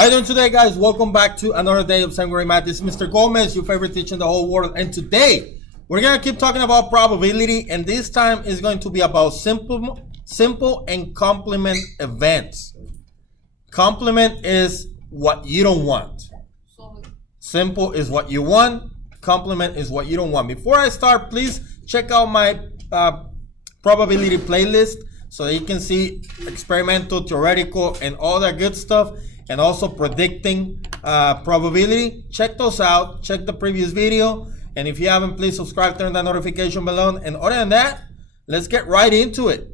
How you doing today, guys? Welcome back to another day of second grade math. This is Mr. Gomez, your favorite teacher in the whole world. And today, we're going to keep talking about probability. And this time is going to be about simple and complement events. Complement is what you don't want. Simple is what you want. Complement is what you don't want. Before I start, please check out my probability playlist so that you can see experimental, theoretical, and all that good stuff. And also predicting probability. Check those out. Check the previous video. And if you haven't, please subscribe, turn that notification bell on. And other than that, let's get right into it.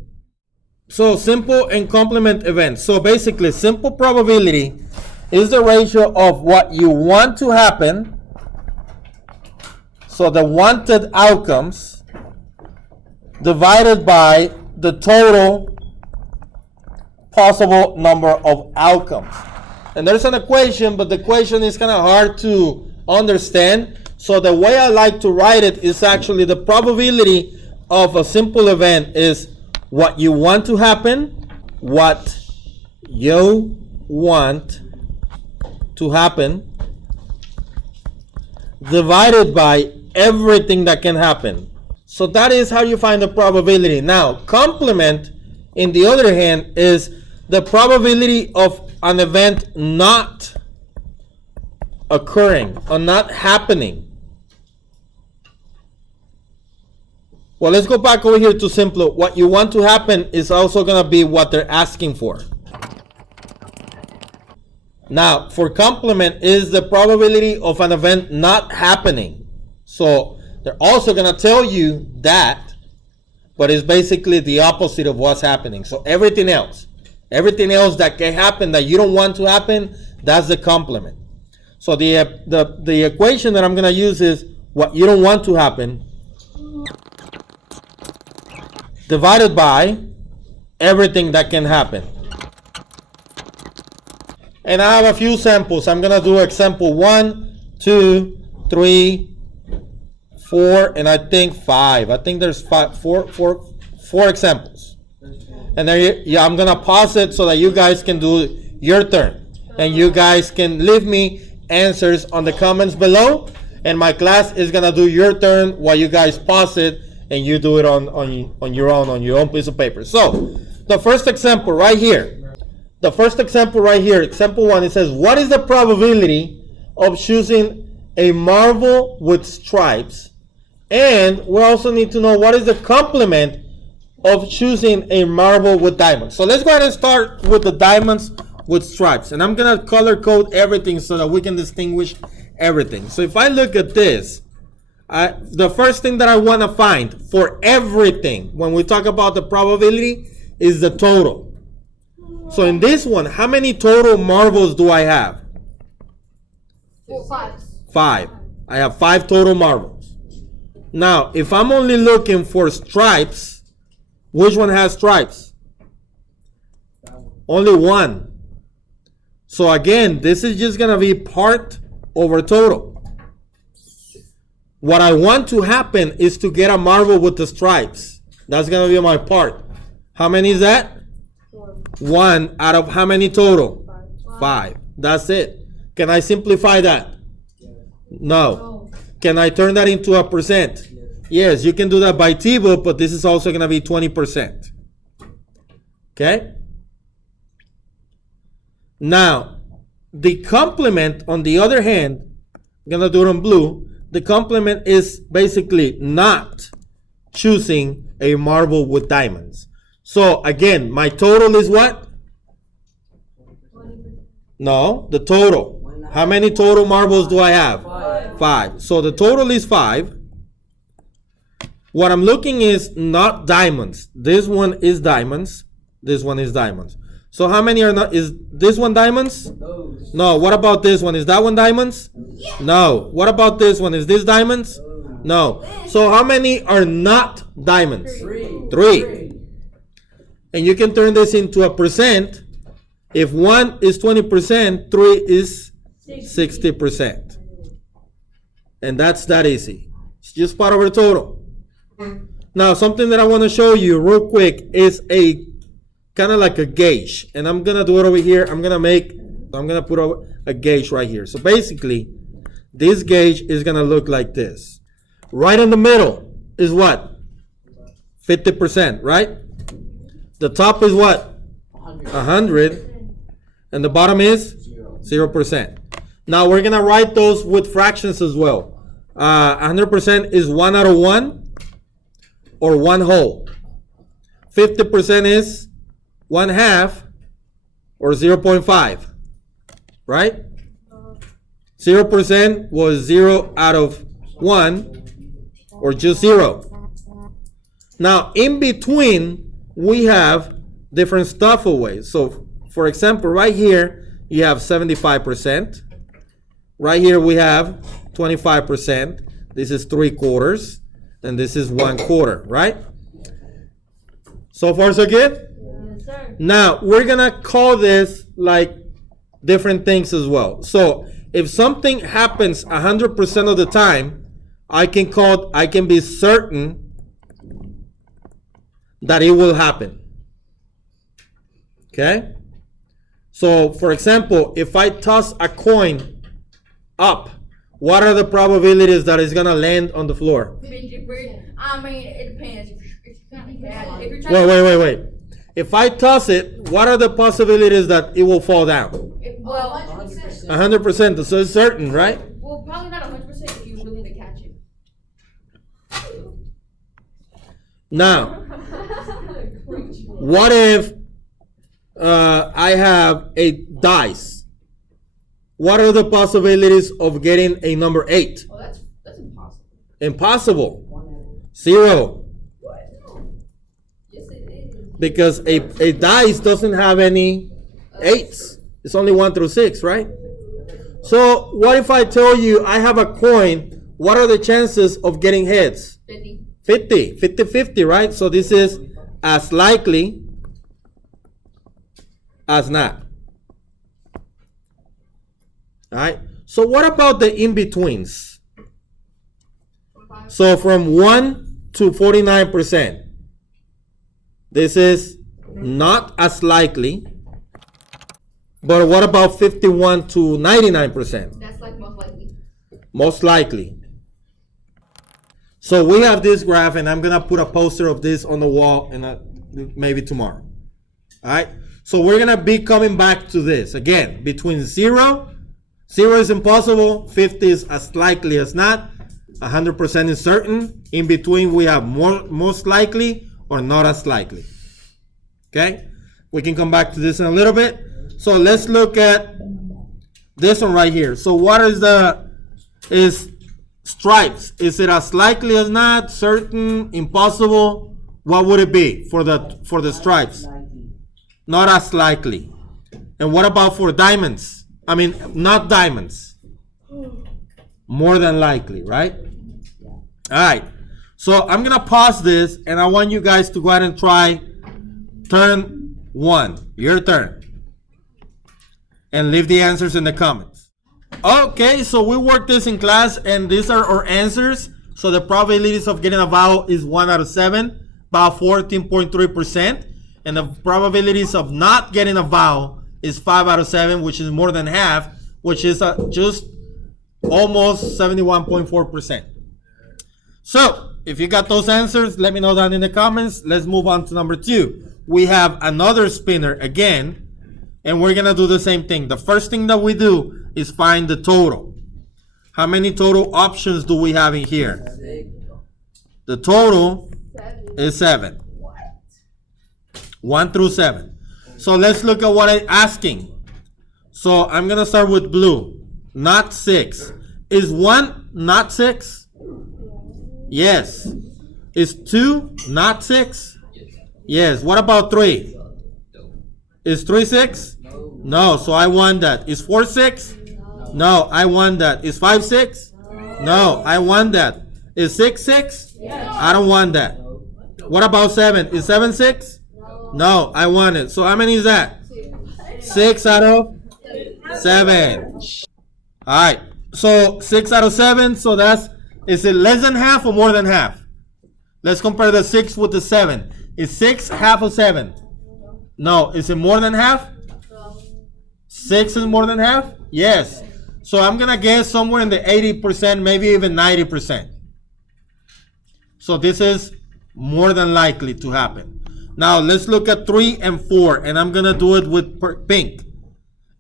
So simple and complement events. So basically, simple probability is the ratio of what you want to happen. So the wanted outcomes divided by the total possible number of outcomes. And there's an equation, but the equation is kind of hard to understand. So the way I like to write it is actually the probability of a simple event is what you want to happen, what you want to happen, divided by everything that can happen. So that is how you find the probability. Now, complement, in the other hand, is the probability of an event not occurring or not happening. Well, let's go back over here to simple. What you want to happen is also going to be what they're asking for. Now, for complement is the probability of an event not happening. So they're also going to tell you that, but it's basically the opposite of what's happening. So everything else that can happen that you don't want to happen, that's the complement. So the equation that I'm going to use is what you don't want to happen divided by everything that can happen. And I have a few samples. I'm going to do example 1, 2, 3, 4, and I think 5. I think there's four examples. And then I'm going to pause it so that you guys can do your turn. And you guys can leave me answers on the comments below. And my class is going to do your turn while you guys pause it. And you do it on your own piece of paper. So, the first example right here. Example 1, it says, what is the probability of choosing a marble with stripes? And we also need to know what is the complement of choosing a marble with diamonds. So let's go ahead and start with the diamonds with stripes. And I'm going to color code everything so that we can distinguish everything. So if I look at this, the first thing that I want to find for everything when we talk about the probability is the total. So in this one, how many total marbles do I have? 5. I have 5 total marbles. Now, if I'm only looking for stripes, which one has stripes? Only one. So again, this is just going to be part over total. What I want to happen is to get a marble with the stripes. That's going to be my part. How many is that? 1 out of how many total? 5. That's it. Can I simplify that? No. Can I turn that into a percent? Yes, you can do that by table, but this is also going to be 20%. Okay? Now, the complement, on the other hand, I'm going to do it in blue. The complement is basically not choosing a marble with diamonds. So, again, my total is what? No, the total. How many total marbles do I have? 5. So, the total is 5. What I'm looking is not diamonds. This one is diamonds. This one is diamonds. So how many are not? Is this one diamonds? No. What about this one? Is that one diamonds? No. What about this one? Is this diamonds? No. So how many are not diamonds? 3. And you can turn this into a percent. If 1 is 20%, 3 is 60%. And that's that easy. It's just part of our total. Now, something that I want to show you real quick is a kind of like a gauge. And I'm going to do it over here. I'm going to make So I'm gonna put a gauge right here. So basically, this gauge is gonna look like this. Right in the middle is what? 50%, right? The top is what? 100. And the bottom is 0%. Now we're gonna write those with fractions as well. 100% is 1 out of 1 or 1 whole. 50% is 1/2 or 0.5, right? 0% was 0 out of 1 or just 0. Now in between we have different stuff away. So for example, right here you have 75%. Right here we have 25%. This is 3/4, and this is 1/4, right? So far so good? Yes, sir. Now we're gonna call this like different things as well. So if something happens 100% of the time, I can be certain that it will happen. Okay? So for example, if I toss a coin up, what are the probabilities that it's gonna land on the floor? 50%. I mean, it depends. If you're trying Wait. If I toss it, what are the possibilities that it will fall down? Well, 100%. 100%. So it's certain, right? well, probably not 100% if you're willing to catch it. Now, what if I have a dice? What are the possibilities of getting a number 8? Oh, that's impossible. Impossible. 0. What? Yes, it is. Because a dice doesn't have any 8s. It's only 1 through 6, right? So what if I tell you I have a coin? What are the chances of getting heads? 50. 50, right? So this is as likely as not. All right. So what about the in-betweens? So from 1 to 49%. This is not as likely. But what about 51 to 99%? That's like most likely. Most likely. So we have this graph, and I'm gonna put a poster of this on the wall, and maybe tomorrow. All right. So we're gonna be coming back to this again. Between 0 is impossible, 50 is as likely as not, 100% is certain. In between we have most likely or not as likely. Okay. We can come back to this in a little bit. So let's look at this one right here. So what is stripes? Is it as likely as not, certain, impossible? What would it be for the stripes? Not as likely. And what about for diamonds? I mean, not diamonds. More than likely, right? All right. So I'm gonna pause this, and I want you guys to go ahead and try turn 1. Your turn. And leave the answers in the comments. Okay, so we worked this in class, and these are our answers. So the probabilities of getting a vowel is 1 out of 7, about 14.3%. And the probabilities of not getting a vowel is 5 out of 7, which is more than half, which is just almost 71.4%. So if you got those answers, let me know down in the comments. Let's move on to number 2. We have another spinner again. And we're gonna do the same thing. The first thing that we do is find the total. How many total options do we have in here? The total is 7. 1 through 7. So let's look at what I'm asking. So I'm gonna start with blue. Not 6. Is 1 not 6? Yes. Is 2 not 6? Yes. What about 3? Is 3 6? No, so I want that. Is 4 6? No, I want that. Is 5 6? No, I want that. Is 6 6? I don't want that. What about 7? Is 7 6? No, I want it. So how many is that? 6 out of 7. All right. So 6 out of 7. So is it less than half or more than half? Let's compare the 6 with the 7. Is 6 half of 7? No. Is it more than half? 6 is more than half? Yes. So I'm going to guess somewhere in the 80%, maybe even 90%. So this is more than likely to happen. Now let's look at 3 and 4, and I'm going to do it with pink.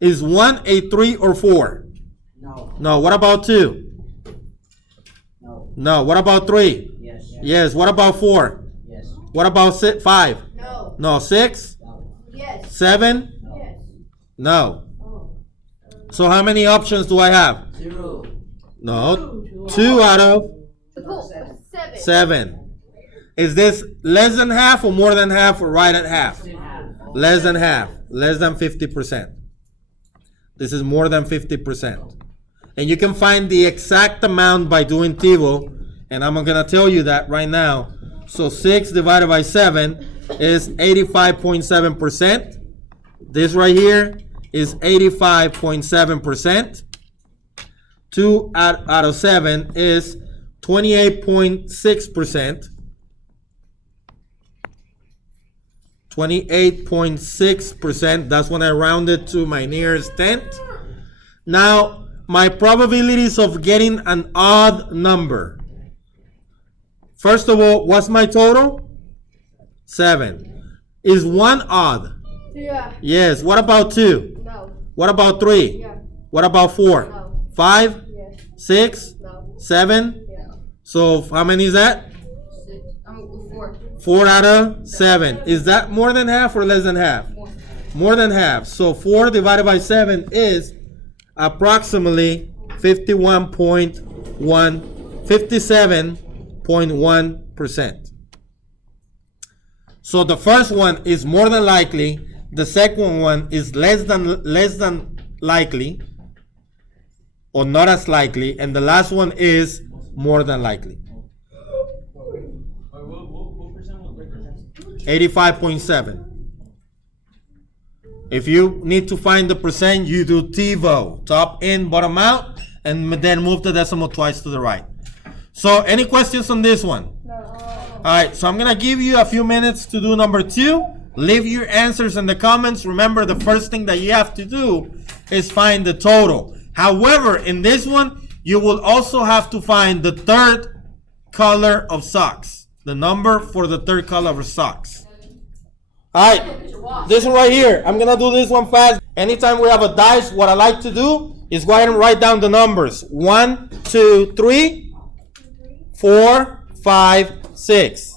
Is 1 a 3 or 4? No. No. What about 2? No. No. What about 3? Yes. Yes. What about 4? Yes. What about 5? No. No. 6? No. Yes. 7? Yes. No. So how many options do I have? 0. No. 2 out of 7. 7. Is this less than half or more than half or right at half? Less than half. Less than 50%. This is more than 50%. And you can find the exact amount by doing TiVo. And I'm going to tell you that right now. So 6 divided by 7 is 85.7%. This right here is 85.7%. 2 out of 7 is 28.6%. 28.6%. That's when I rounded to my nearest tenth. Now, my probabilities of getting an odd number. First of all, what's my total? 7. Is 1 odd? Yeah. Yes. What about 2? No. What about 3? Yeah. What about 4? No. 5? Yes. 6? No. 7? Yeah. So how many is that? 6. 4. 4 out of 7. Is that more than half or less than half? More than half. So 4 divided by 7 is approximately 57.1%. So the first one is more than likely. The second one is less than likely, or not as likely, and the last one is more than likely. 85.7. If you need to find the percent, you do TiVo, top in, bottom out, and then move the decimal twice to the right. So any questions on this one? No. All right, so I'm going to give you a few minutes to do number 2. Leave your answers in the comments. Remember, the first thing that you have to do is find the total. However, in this one, you will also have to find the third color of socks. The number for the third color of socks. All right, this one right here. I'm going to do this one fast. Anytime we have a dice, what I like to do is go ahead and write down the numbers. 1, 2, 3, 4, 5, 6.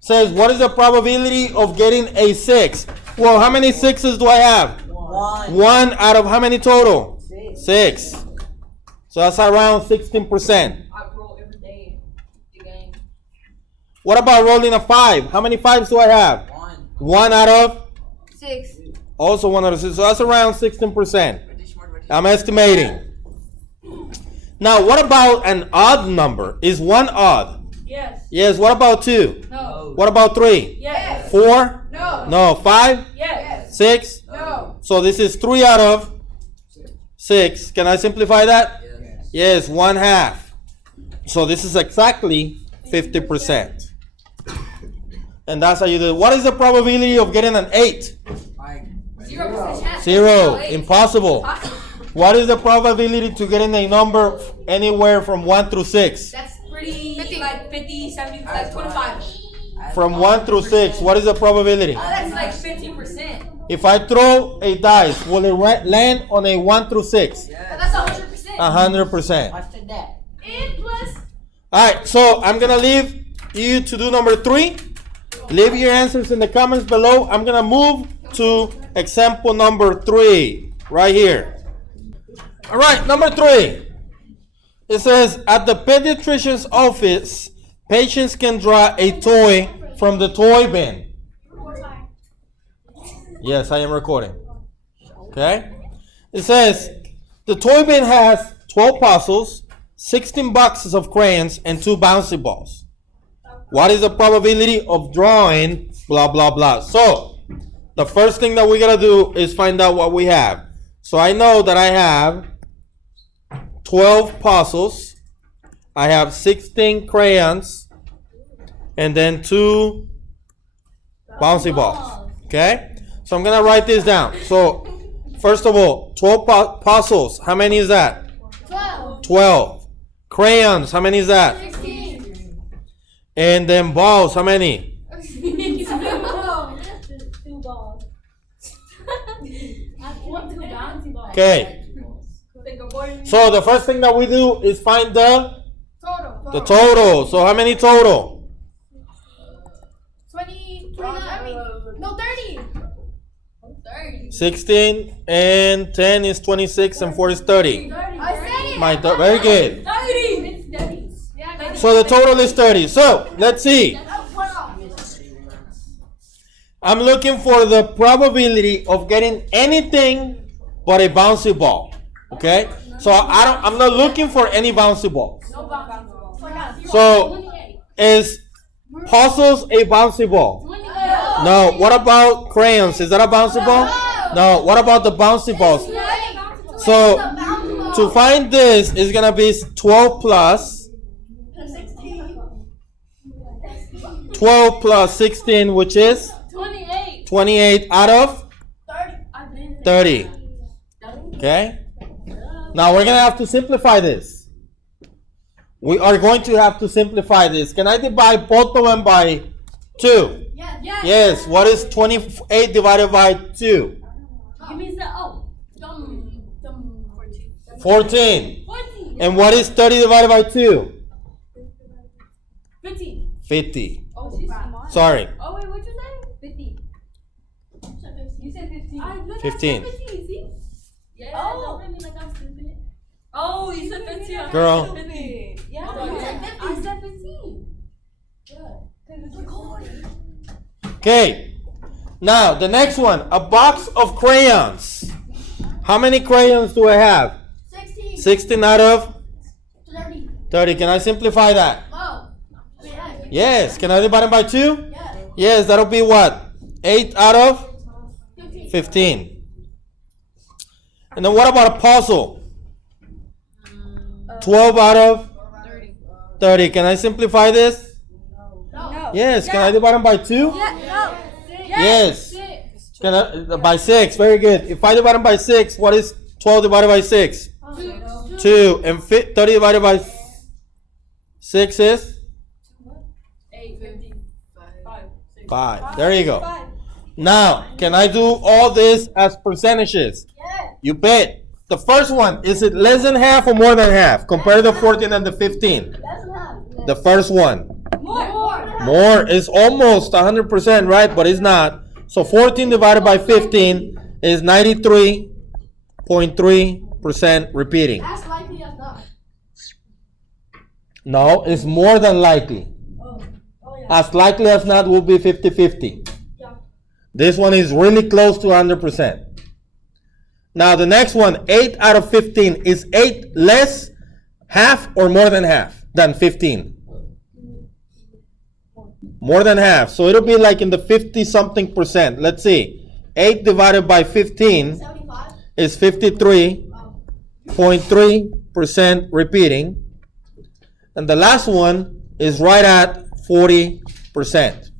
Says, what is the probability of getting a 6? Well, how many 6s do I have? 1. 1 out of how many total? 6. 6. So that's around 16%. I roll every day. The game. What about rolling a 5? How many 5s do I have? 1. 1 out of? 6. Also 1 out of 6. So that's around 16%. I'm estimating. Now, what about an odd number? Is 1 odd? Yes. Yes. What about 2? No. What about 3? Yes. 4? No. No. 5? Yes. 6? No. So this is 3 out of 6. Can I simplify that? Yes, 1/2. So this is exactly 50%. And that's how you do it. What is the probability of getting an 8? 0% chance. 0. No, 8. Impossible. What is the probability to getting a number anywhere from 1 through 6? That's pretty, 50. Like 50, 70, like 25. From 1 through 6, what is the probability? Oh, that's like 50%. If I throw a dice, will it land on a 1 through 6? That's 100%. 100%. Watch the deck. And plus. Alright, so I'm going to leave you to do number 3. Leave your answers in the comments below. I'm going to move to example number 3, right here. Alright, number 3. It says, at the pediatrician's office, patients can draw a toy from the toy bin. Yes, I am recording. Okay? It says, the toy bin has 12 puzzles, 16 boxes of crayons, and 2 bouncy balls. What is the probability of drawing blah, blah, blah? So, the first thing that we're going to do is find out what we have. So, I know that I have 12 puzzles. I have 16 crayons. And then 2 bouncy balls. Okay? So, I'm going to write this down. So, First of all, 12 puzzles. How many is that? 12. 12. Crayons. How many is that? 16. And then balls. How many? 2 balls. I want 2 bouncy balls. Okay. So the first thing that we do is find the total. So how many total? 29. No, 30. 30. 16 and 10 is 26 and 4 is 30. I said it. Very good. 30. It's 30. Yeah, So the total is 30. So let's see. I'm looking for the probability of getting anything but a bouncy ball. Okay? So I'm not looking for any bouncy balls. No bouncy balls. So is puzzles a bouncy ball? No. What about crayons? Is that a bouncy ball? No. What about the bouncy balls? So to find this is gonna be 12 plus 12 plus 16, which is 28 out of 30. Okay? Now we're gonna have to simplify this. We are going to have to simplify this. Can I divide both of them by 2? Yes. What is 28 divided by 2? 14. And what is 30 divided by 2? 50. Sorry. Oh, wait, what'd you say? 50. You said 15. 15. Yeah, don't make me like I'm stupid. Oh, you said 15. Girl. Yeah, I said 15. Okay. Now the next one, a box of crayons. How many crayons do I have? 16. 16 out of 30. 30. Can I simplify that? Oh. Yes. Can I divide it by 2? Yeah. Yes, that'll be what? 8 out of 15. And then what about a puzzle? 12 out of 30. Can I simplify this? No. Yes. Can I divide them by 2? No. Yes. Can I, by 6. Very good. If I divide them by 6, what is 12 divided by 6? 2. And 30 divided by 6 is? 5. There you go. Now, can I do all this as percentages? You bet. The first one, is it less than half or more than half? Compare the 14 and the 15. The first one. More is almost 100%, right? But it's not. So 14 divided by 15 is 93.3% repeating. As likely as not. No, it's more than likely. As likely as not will be 50-50. This one is really close to 100%. Now the next one, 8 out of 15. Is 8 less half or more than half than 15? More than half. So it'll be like in the 50-something percent. Let's see. 8 divided by 15 75. is 53.3% repeating. And the last one is right at 40%.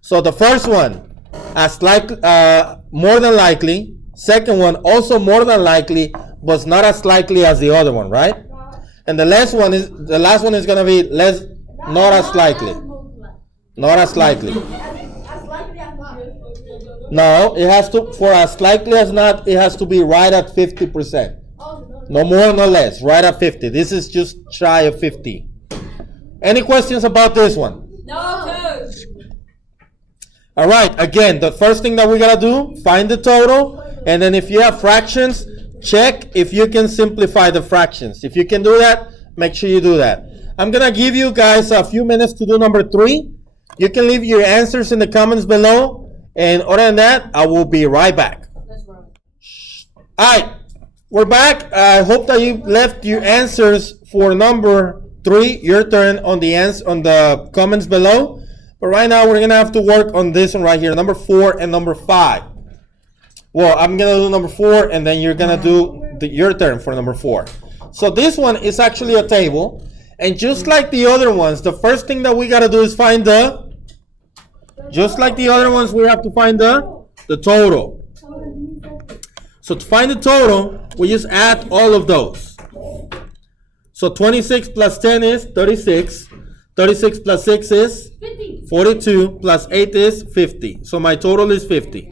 So the first one, as likely, more than likely. Second one, also more than likely, but not as likely as the other one, right? And the last one is gonna be less, not as likely. Not as likely. As likely as not. No, it has to, for as likely as not, it has to be right at 50%. No more, no less. Right at 50. This is just shy of 50. Any questions about this one? No, Coach. All right. Again, the first thing that we gotta do, find the total, and then if you have fractions, check if you can simplify the fractions. If you can do that, make sure you do that. I'm gonna give you guys a few minutes to do number 3. You can leave your answers in the comments below, and other than that, I will be right back. All right, we're back. I hope that you left your answers for number 3. Your turn on the comments below. But right now, we're gonna have to work on this one right here, number 4 and number 5. Well, I'm gonna do number 4, and then you're gonna do your turn for number 4. So this one is actually a table, and just like the other ones, the first thing that we gotta do is find just like the other ones, we have to find the total. So to find the total, we just add all of those. So 26 plus 10 is 36. 36 plus 6 is 42, plus 8 is 50. So my total is 50.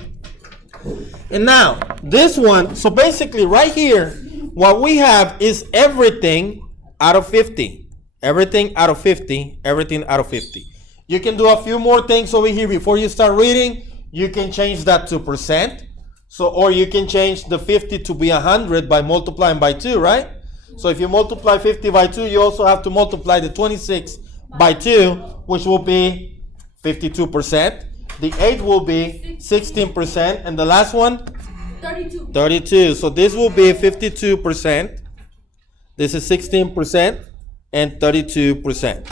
And now, this one, so basically right here, what we have is everything out of 50. Everything out of 50, everything out of 50. You can do a few more things over here before you start reading. You can change that to percent. So, or you can change the 50 to be 100 by multiplying by 2, right? So if you multiply 50 by 2, you also have to multiply the 26 by 2, which will be 52%. The 8 will be 16%. And the last one? 32. 32. So this will be 52%. This is 16% and 32%.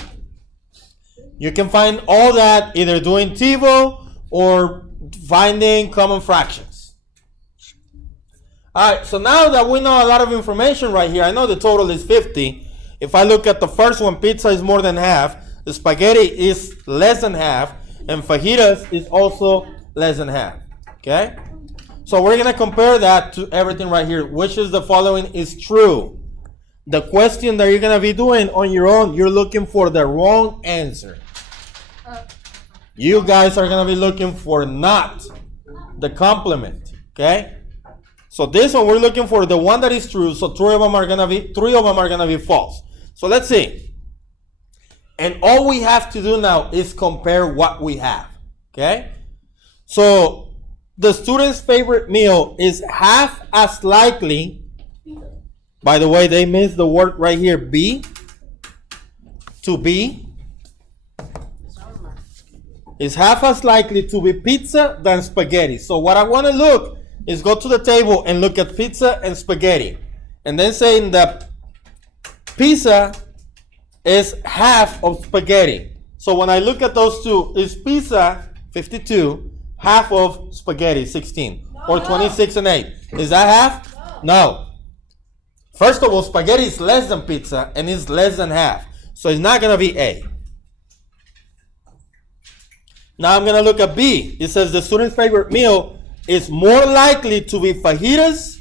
You can find all that either doing TiVo or finding common fractions. All right, so now that we know a lot of information right here, I know the total is 50. If I look at the first one, pizza is more than half, the spaghetti is less than half, and fajitas is also less than half, okay? So we're gonna compare that to everything right here. Which is the following is true? The question that you're gonna be doing on your own, you're looking for the wrong answer. You guys are gonna be looking for not the complement, okay? So this one we're looking for the one that is true. So three of them are gonna be false. So let's see. And all we have to do now is compare what we have, okay? So the student's favorite meal is half as likely. By the way, they missed the word right here, be, to be. Is half as likely to be pizza than spaghetti. So what I want to look is go to the table and look at pizza and spaghetti. And then saying that pizza is half of spaghetti. So when I look at those two, is pizza 52, half of spaghetti 16, or 26 and 8? Is that half? No. First of all, spaghetti is less than pizza and is less than half. So it's not going to be A. Now I'm going to look at B. It says the student's favorite meal is more likely to be fajitas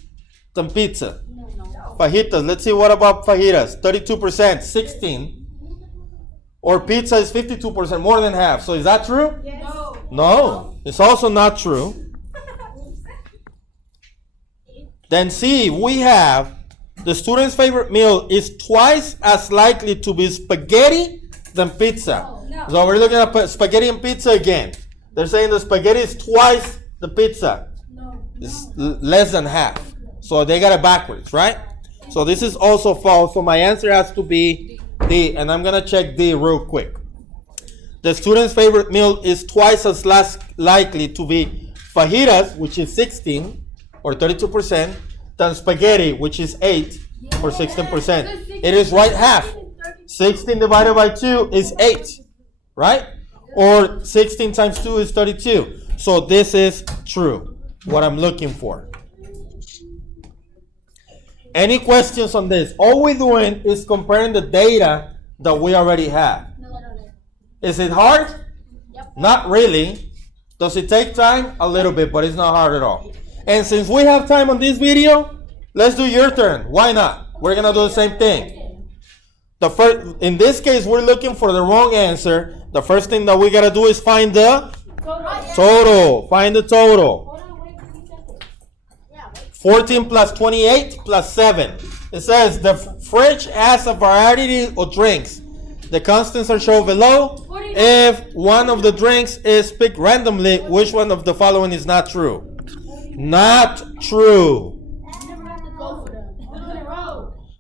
than pizza. Fajitas. Let's see, what about fajitas? 32%, 16. Or pizza is 52%, more than half. So is that true? Yes. No. It's also not true. Then C, we have the student's favorite meal is twice as likely to be spaghetti than pizza. No. So we're looking at spaghetti and pizza again. They're saying the spaghetti is twice the pizza. No. It's less than half. So they got it backwards, right? So this is also false. So my answer has to be D. And I'm going to check D real quick. The student's favorite meal is twice as likely to be fajitas, which is 16 or 32%, than spaghetti, which is 8 or 16%. It is right half. 16 divided by 2 is 8, right? Or 16 times 2 is 32. So this is true, what I'm looking for. Any questions on this? All we're doing is comparing the data that we already have. Is it hard? Yep. Not really. Does it take time? A little bit, but it's not hard at all. And since we have time on this video, let's do your turn. Why not? We're going to do the same thing. In this case, we're looking for the wrong answer. The first thing that we got to do is find the total. Find the total. 14 plus 28 plus 7. It says the fridge has a variety of drinks. The constants are shown below. If one of the drinks is picked randomly, which one of the following is not true? Not true.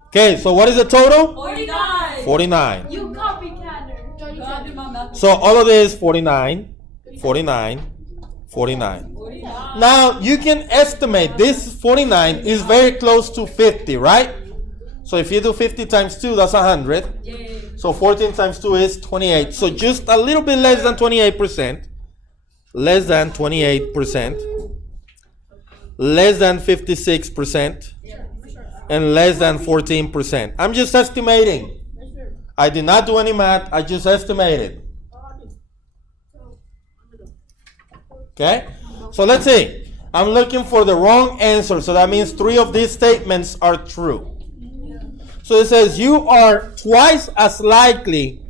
Okay, so what is the total? 49. 49. You copycatter. So all of this is 49, 49, 49. Now you can estimate this 49 is very close to 50, right? So if you do 50 times 2, that's 100. So 14 times 2 is 28. So just a little bit less than 28%. Less than 28%. Less than 56%. And less than 14%. I'm just estimating. I did not do any math. I just estimated. Okay? So let's see. I'm looking for the wrong answer. So that means 3 of these statements are true. So it says you are twice as likely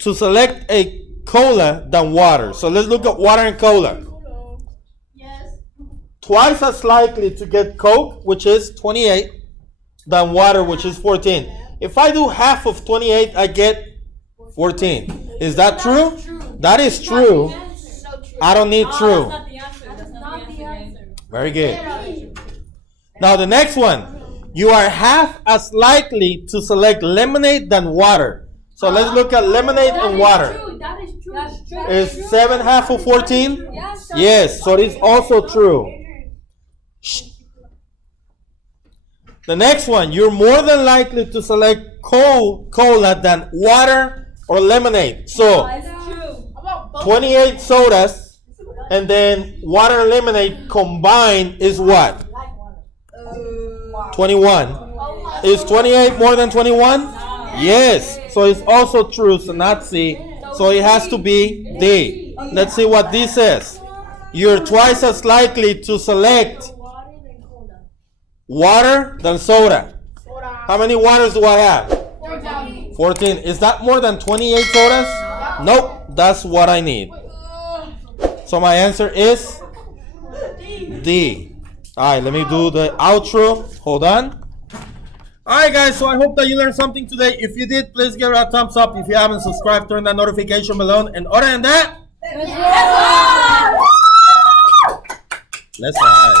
to select a cola than water. So let's look at water and cola. Yes. Twice as likely to get Coke, which is 28, than water, which is 14. If I do half of 28, I get 14. Is that true? That is true. I don't need true. That's not the answer. That's not the answer. Very good. Now the next one. You are half as likely to select lemonade than water. So let's look at lemonade and water. That is true. That's true. Is 7 half of 14? Yes. Yes, so it is also true. The next one. You're more than likely to select cola than water or lemonade. So That's true. 28 sodas and then water and lemonade combined is what? 21. Is 28 more than 21? Yes. So it's also true, so not C. So it has to be D. Let's see what D says. You're twice as likely to select water than soda. How many waters do I have? 14. Is that more than 28 sodas? Nope. That's what I need. So my answer is D. Alright, let me do the outro. Hold on. Alright guys, so I hope that you learned something today. If you did, please give it a thumbs up. If you haven't subscribed, turn that notification bell on. And other than that, let's ride.